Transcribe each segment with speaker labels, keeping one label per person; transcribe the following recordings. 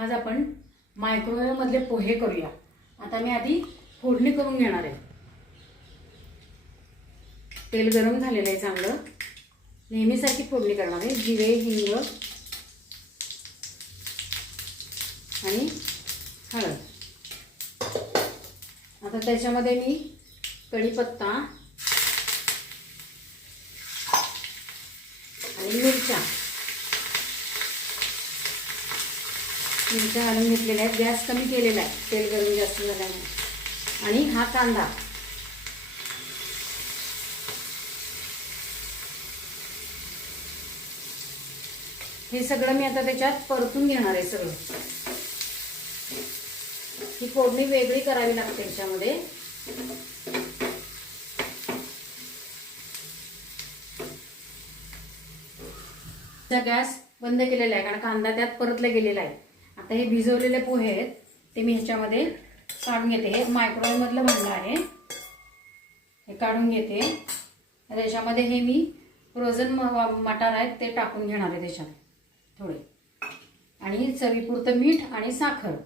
Speaker 1: आज आपण मायक्रोवेव्हमधले पोहे करूया. आता मी आधी फोडणी करून घेणार आहे. तेल गरम झालेलं आहे चांगलं. नेहमीसारखी फोडणी करणार आहे. जिरे हिंग आणि हळद. आता त्याच्यामध्ये मी कढीपत्ता आणि मिरच्या. मिरच्या घालून घेतलेल्या आहेत. गॅस कमी केलेला आहे. तेल गरम जास्त झाल्यामुळे. आणि हा कांदा. हे सगळं मी आता त्याच्यात परतून घेणार आहे सगळं. ही फोडणी वेगळी करावी लागते त्याच्यामध्ये गॅस बंद केलेला आहे. कारण कांदा त्यात परतला गेलेला आहे. आता हे भिजवलेले पोहे आहेत ते मी ह्याच्यामध्ये काढून घेते. हे मायक्रोवेव्हमधलं भांडं आहे. हे काढून घेते. त्याच्यामध्ये हे मी फ्रोझन मटार आहेत ते टाकून घेणार आहे त्याच्यात थोडे. आणि चवीपुरतं मीठ आणि साखर.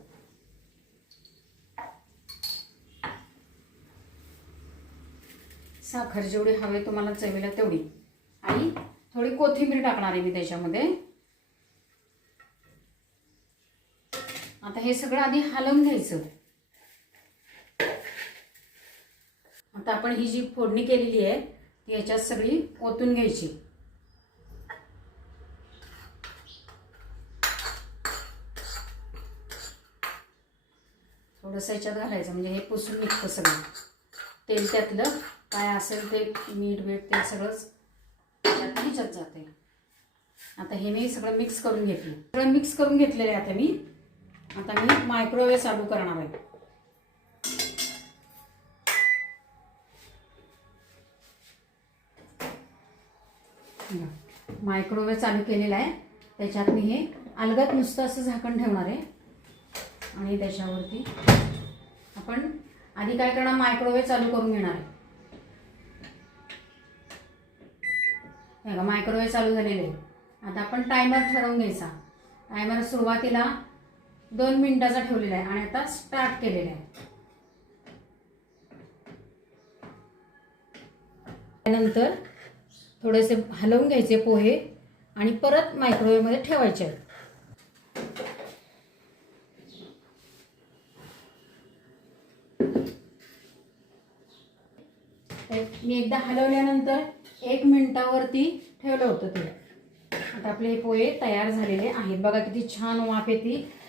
Speaker 1: साखर जेवढी हवे तुम्हाला चवीला तेवढी. आणि थोडी कोथिंबीर टाकणार आहे मी त्याच्यामध्ये. आता हे सगळं आधी हलवून घ्यायचं. आता आपण ही जी फोडणी केलेली आहे ती याच्यात सगळी ओतून घ्यायची. थोडंसं याच्यात घालायचं म्हणजे हे पुसून निघतं सगळं. तेल त्यातलं काय असेल ते मीठ बीठ ते सगळंच त्याच्यात ह्याच्यात जाते आता हे मी सगळं मिक्स करून घेतलं. सगळं मिक्स करून घेतलेलं आहे आता मी. आता मी मायक्रोवेव्ह चालू करणार आहे. मायक्रोवेव्ह चालू केलेला आहे. त्याच्यात मी हे अलगत नुसतं असं झाकण ठेवणार आहे. आणि त्याच्यावरती आपण आधी काय करणार मायक्रोवेव्ह चालू करून घेणार आहे. बघा मायक्रोवेव्ह चालू झालेले आहे. आता आपण टायमर ठरवून घ्यायचा. टायमर सुरुवातीला दोन मिनिटाचा ठेवलेला आहे आणि आता स्टार्ट केलेला आहे. त्यानंतर थोडेसे हलवून घ्यायचे पोहे आणि परत मायक्रोवेव्हमध्ये ठेवायचे. आहेत मी एकदा हलवल्यानंतर एक मिनिटावरती ठेवलं होतं ते. आता आपले हे पोहे तयार झालेले आहेत. बघा किती छान वाफ येते.